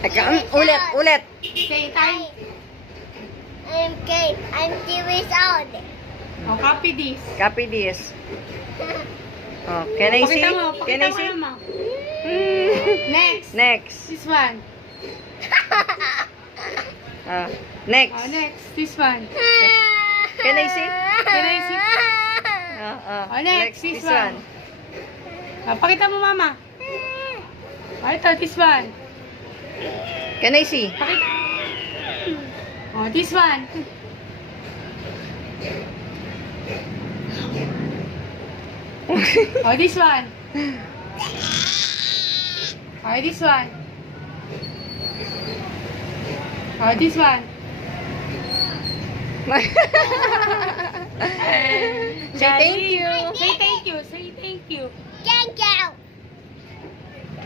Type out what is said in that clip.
Ulit. Say time. I'm Kate. I'm 2 years old. Oh, copy this. Copy this. Oh, can I see? Pakita mo, Can pakita I mo see? naman. Next. Next. This one. Next. Oh, next. This one. Can I see? Can I see? Oh, next. This one. Oh, pakita mo, mama. Oh, ito, this one. Can I see? Pakita. Oh, this one. Oh, this one. Oh, this one. Oh, this one. Say thank you. Say thank you. Say thank you. Thank you.